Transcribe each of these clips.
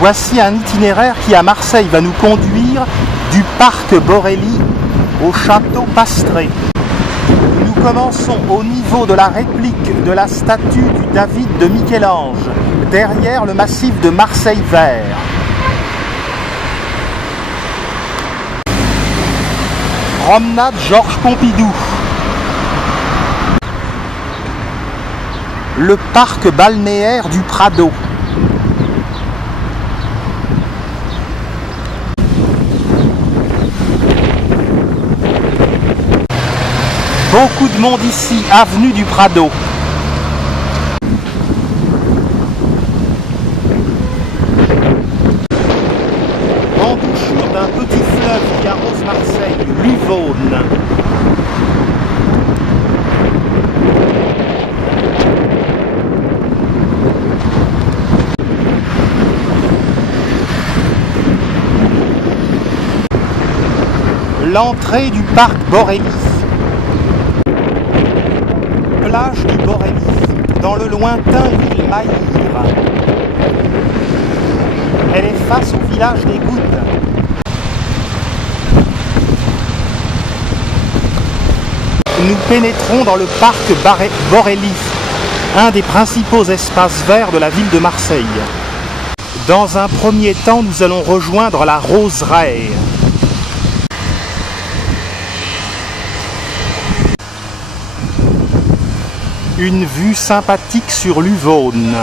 Voici un itinéraire qui à Marseille va nous conduire du parc Borelli au château Pastré. Nous commençons au niveau de la réplique de la statue du David de Michel-Ange, derrière le massif de Marseille Vert. Promenade Georges Pompidou. Le parc balnéaire du Prado. Beaucoup de monde ici, avenue du Prado. Embouchure d'un petit fleuve qui arrose Marseille, l'Uvaune. L'entrée du parc Borelli. Plage du Borelli, dans le lointain ville Maïr. Elle est face au village des Gouttes. Nous pénétrons dans le parc Borelli, un des principaux espaces verts de la ville de Marseille. Dans un premier temps, nous allons rejoindre la roseraie. Une vue sympathique sur l'Uvaune.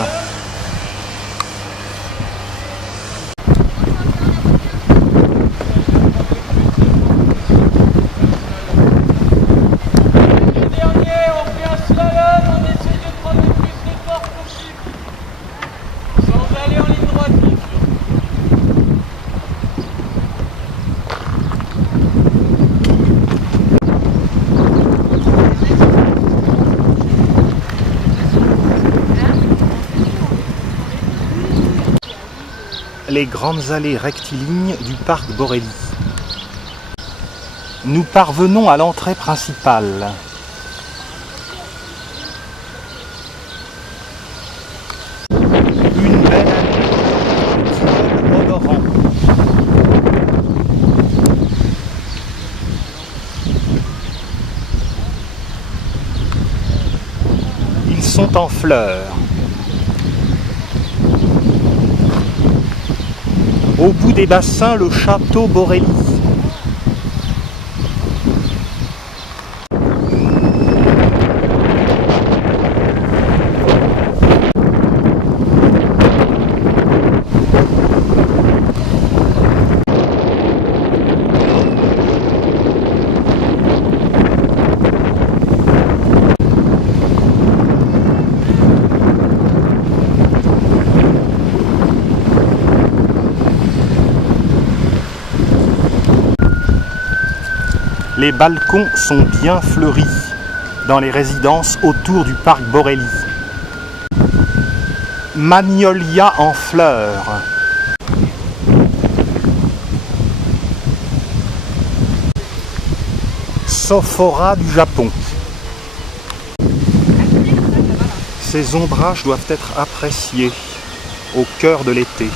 Les grandes allées rectilignes du parc Borelli. Nous parvenons à l'entrée principale. Une belle allée odorant. Ils sont en fleurs. Au bout des bassins, le château Borelli. Les balcons sont bien fleuris dans les résidences autour du parc Borelli. Magnolia en fleurs. Sophora du Japon. Ces ombrages doivent être appréciés au cœur de l'été.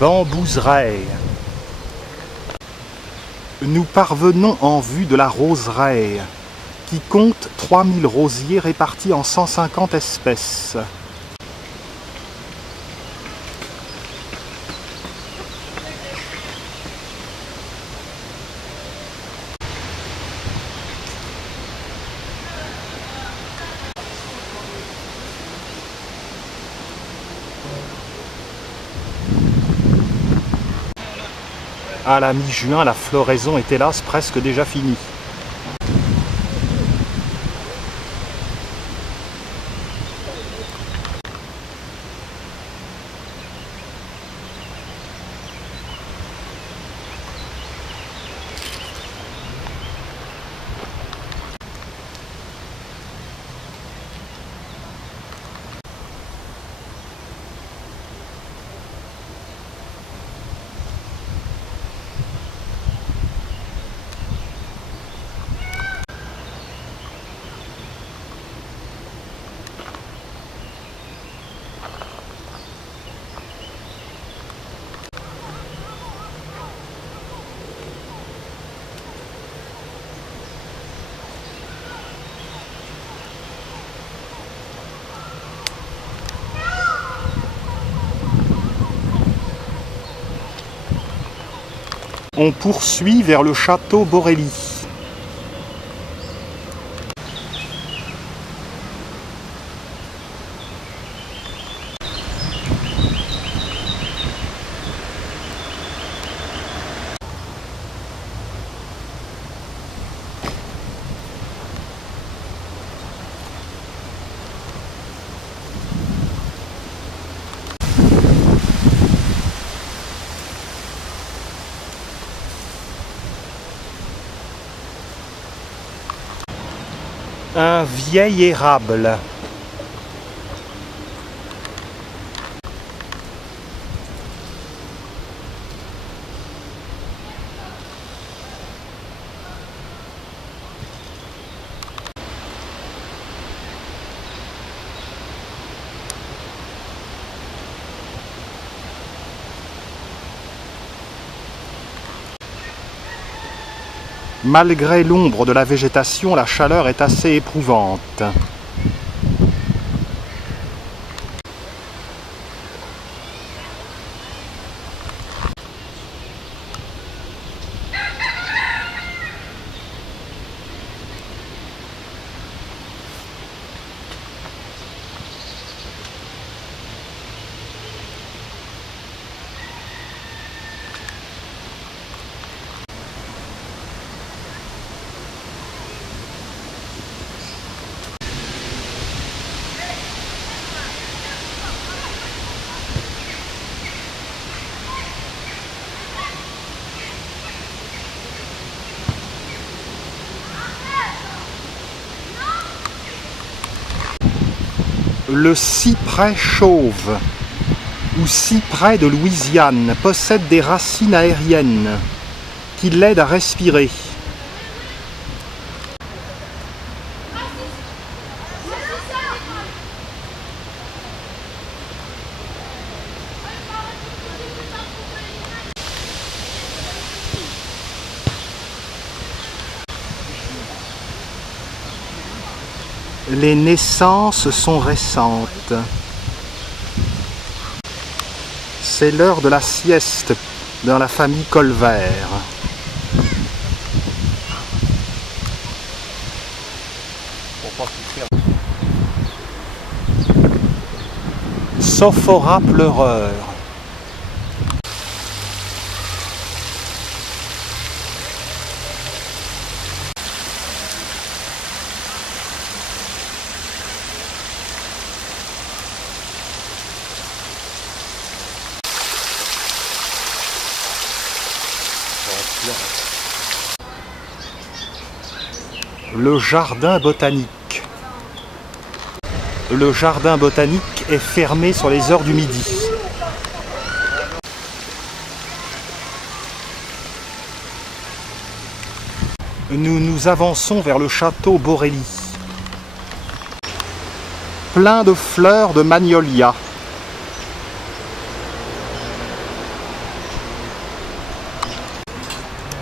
Bambouseraie. Nous parvenons en vue de la roseraie, qui compte 3000 rosiers répartis en 150 espèces. À la mi-juin, la floraison est hélas presque déjà finie. On poursuit vers le château Borelli. Un vieil érable. Malgré l'ombre de la végétation, la chaleur est assez éprouvante. Le cyprès chauve, ou cyprès de Louisiane, possède des racines aériennes qui l'aident à respirer. Les naissances sont récentes. C'est l'heure de la sieste dans la famille Colvert. Sophora pleureur. Le jardin botanique. Le jardin botanique est fermé sur les heures du midi. Nous nous avançons vers le château Borelli. Plein de fleurs de magnolia.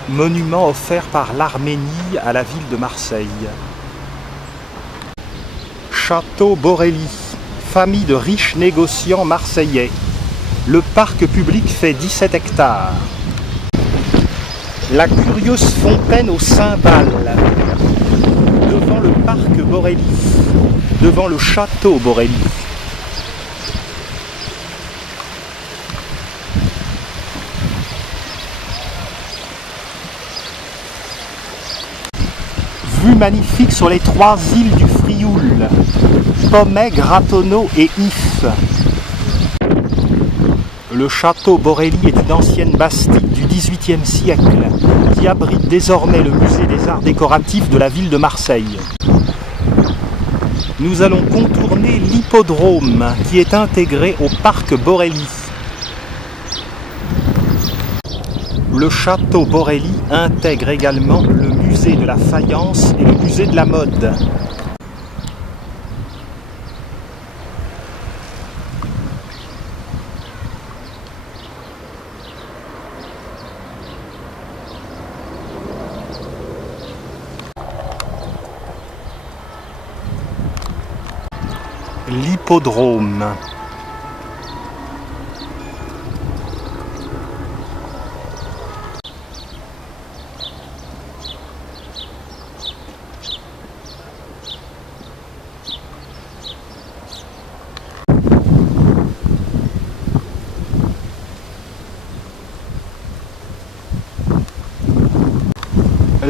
Monument offert par l'Arménie à la ville de Marseille. Château Borelli, famille de riches négociants marseillais. Le parc public fait 17 hectares. La curieuse fontaine aux cymbales. Devant le parc Borelli, devant le château Borelli. Vue magnifique sur les 3 îles du Frioul, Pommet, Grattonneau et If. Le château Borelli est une ancienne bastide du XVIIIe siècle qui abrite désormais le musée des arts décoratifs de la ville de Marseille. Nous allons contourner l'hippodrome qui est intégré au parc Borelli. Le château Borelli intègre également le musée de la faïence et le musée de la mode. L'hippodrome.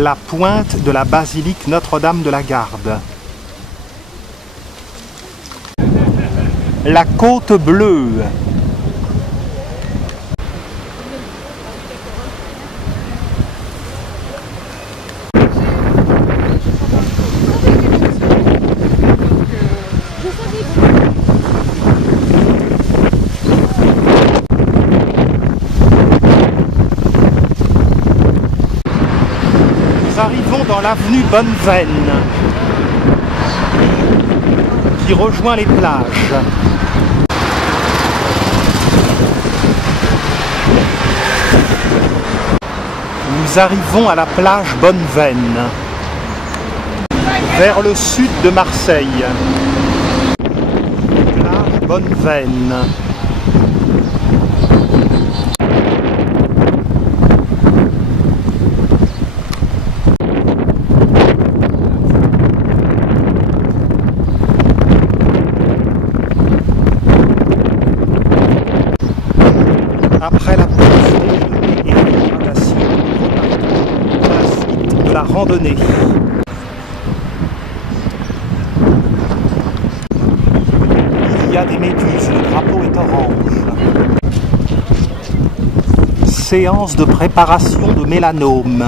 la pointe de la basilique Notre-Dame de la Garde. La Côte Bleue. Nous arrivons dans l'avenue Bonneveine qui rejoint les plages. Nous arrivons à la plage Bonneveine, vers le sud de Marseille. Plage Bonneveine. Après la pause déjeuner et l'hydratation, pour la suite de la randonnée. Il y a des méduses, le drapeau est orange. Séance de préparation de mélanome.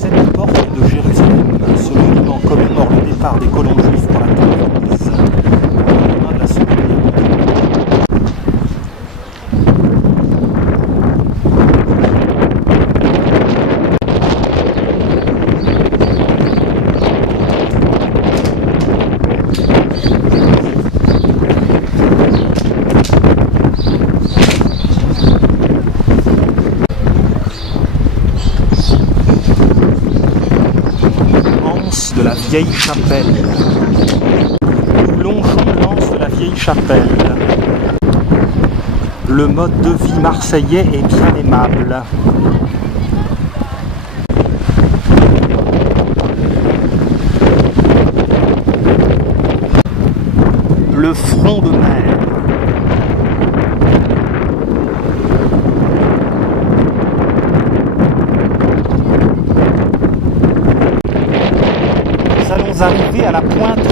Cette porte de Jérusalem, ce monument commémore le départ des colons juifs pour la terre promise, au lendemain de la Seconde Guerre mondiale. De la vieille chapelle. Nous longeons l'anse de la vieille chapelle. Le mode de vie marseillais est bien aimable. Le front de mer. Nous allons arriver à la Pointe Rouge.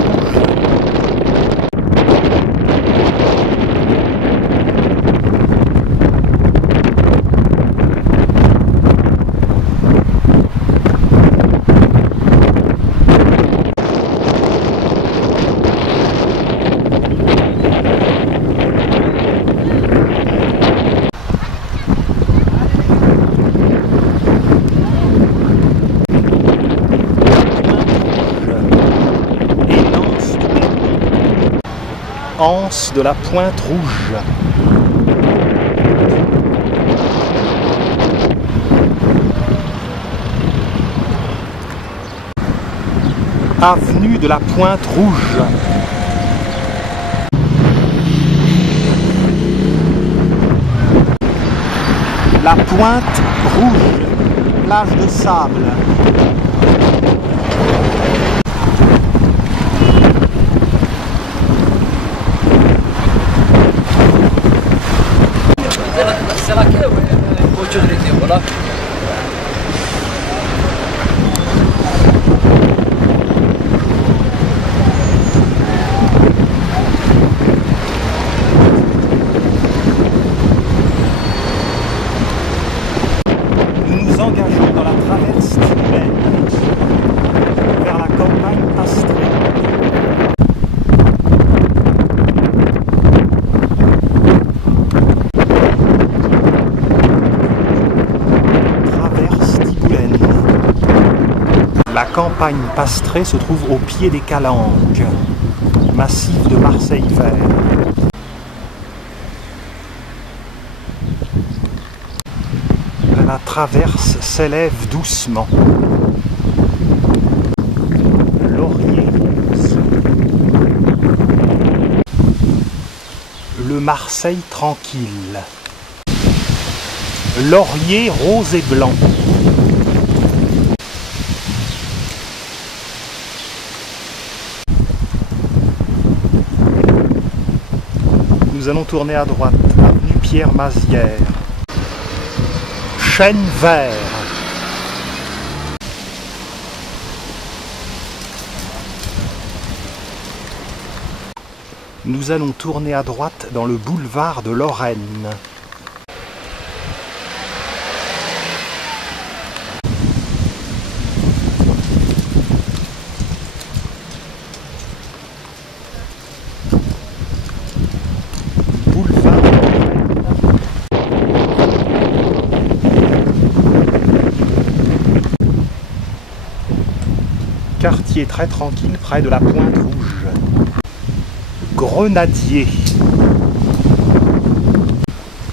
Anse de la Pointe Rouge. Avenue de la Pointe Rouge. La Pointe Rouge, plage de sable. Nous nous engageons dans la traverse Tibulaine vers la campagne pastrée. La campagne pastrée se trouve au pied des Calanques, massif de Marseille vert. La traverse s'élève doucement. Laurier rose. Le Marseille tranquille. Laurier rose et blanc. Nous allons tourner à droite, avenue Pierre Mazière. Chêne vert. Nous allons tourner à droite dans le boulevard de Lorraine. Quartier très tranquille près de la Pointe Rouge. Grenadier.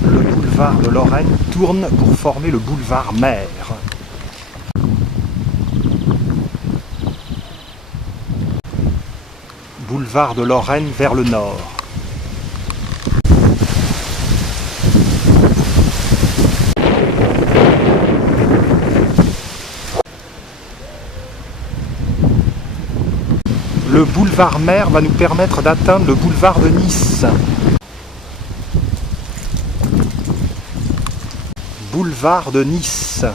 Le boulevard de Lorraine tourne pour former le boulevard Mer. Boulevard de Lorraine vers le nord. Le boulevard Mer va nous permettre d'atteindre le boulevard de Nice. Boulevard de Nice.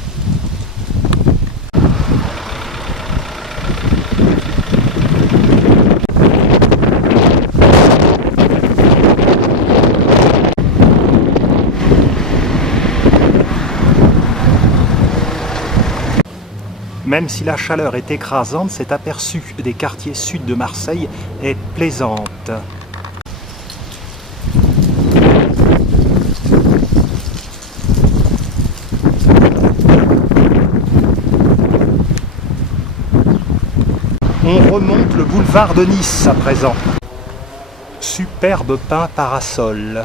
Même si la chaleur est écrasante, cet aperçu des quartiers sud de Marseille est plaisante. On remonte le boulevard de Nice à présent. Superbe pin parasol.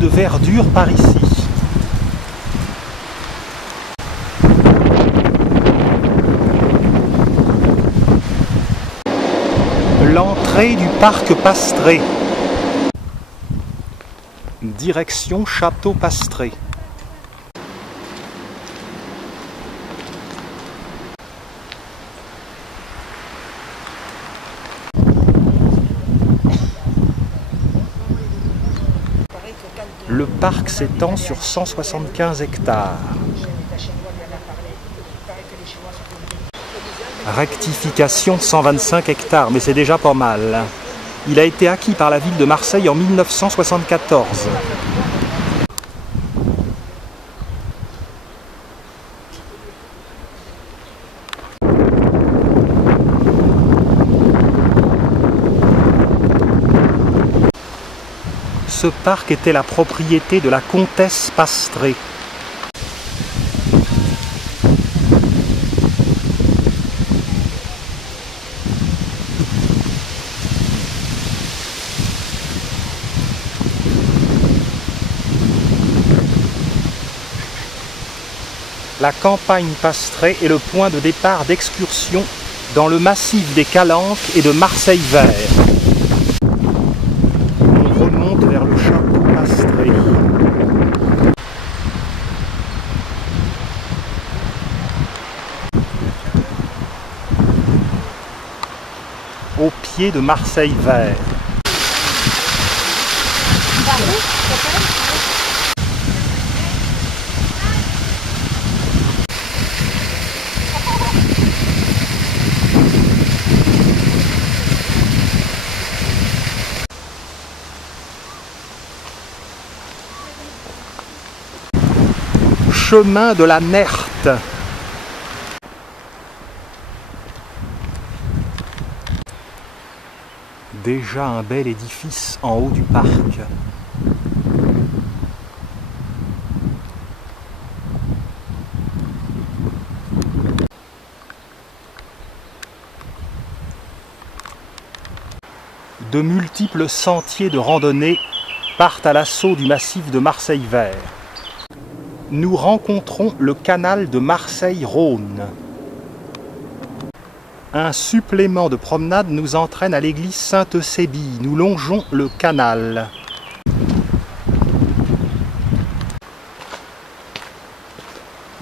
De verdure par ici. L'entrée du parc Pastré. Direction Château Pastré. Le parc s'étend sur 175 hectares. Rectification 125 hectares, mais c'est déjà pas mal. Il a été acquis par la ville de Marseille en 1974. Ce parc était la propriété de la comtesse Pastré. La campagne Pastré est le point de départ d'excursion dans le massif des Calanques et de Marseille vert. On remonte vers le château Pastré. Au pied de Marseille vert. Chemin de la Nerte. Déjà un bel édifice en haut du parc. De multiples sentiers de randonnée partent à l'assaut du massif de Marseille vert. Nous rencontrons le canal de Marseille-Rhône. Un supplément de promenade nous entraîne à l'église Sainte-Sébille. Nous longeons le canal.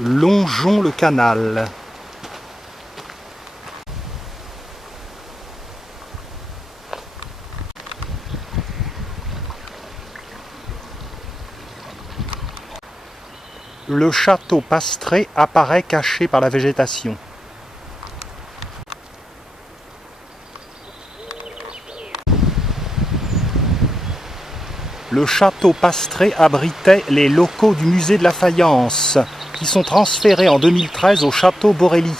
Longeons le canal. Le château Pastré apparaît caché par la végétation. Le château Pastré abritait les locaux du musée de la faïence, qui sont transférés en 2013 au château Borelli.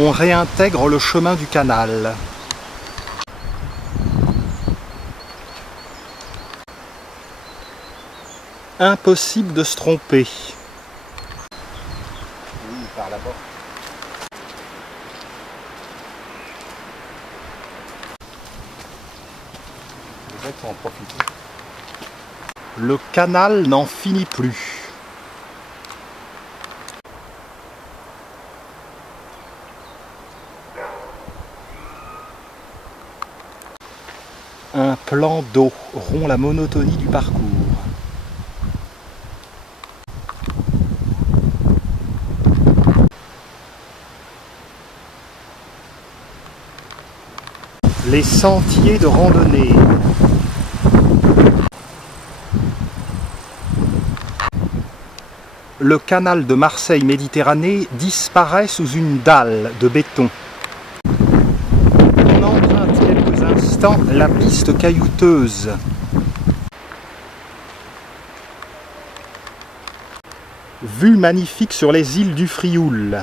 On réintègre le chemin du canal. Impossible de se tromper. Oui, par là-bas. Les autres vont en profiter. Le canal n'en finit plus. Un plan d'eau rompt la monotonie du parcours. Les sentiers de randonnée. Le canal de Marseille-Méditerranée disparaît sous une dalle de béton. On emprunte quelques instants la piste caillouteuse. Vue magnifique sur les îles du Frioul.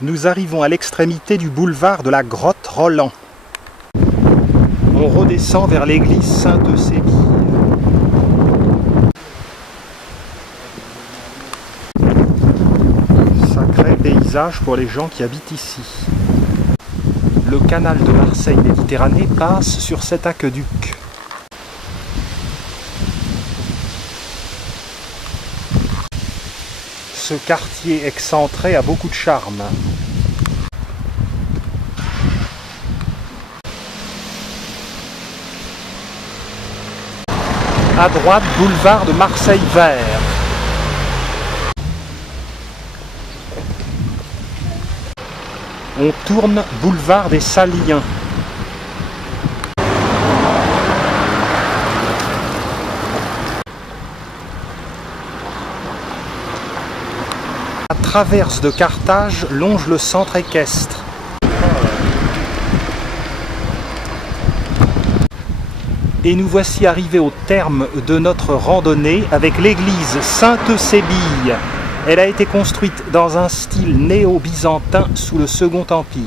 Nous arrivons à l'extrémité du boulevard de la Grotte Roland. On redescend vers l'église Sainte-Eusébie. Sacré paysage pour les gens qui habitent ici. Le canal de Marseille-Méditerranée passe sur cet aqueduc. Ce quartier excentré a beaucoup de charme. À droite, boulevard de Marseille-Vert. On tourne boulevard des Saliens. La traverse de Carthage longe le centre équestre. Et nous voici arrivés au terme de notre randonnée avec l'église Sainte-Eusébie. Elle a été construite dans un style néo-byzantin sous le Second Empire.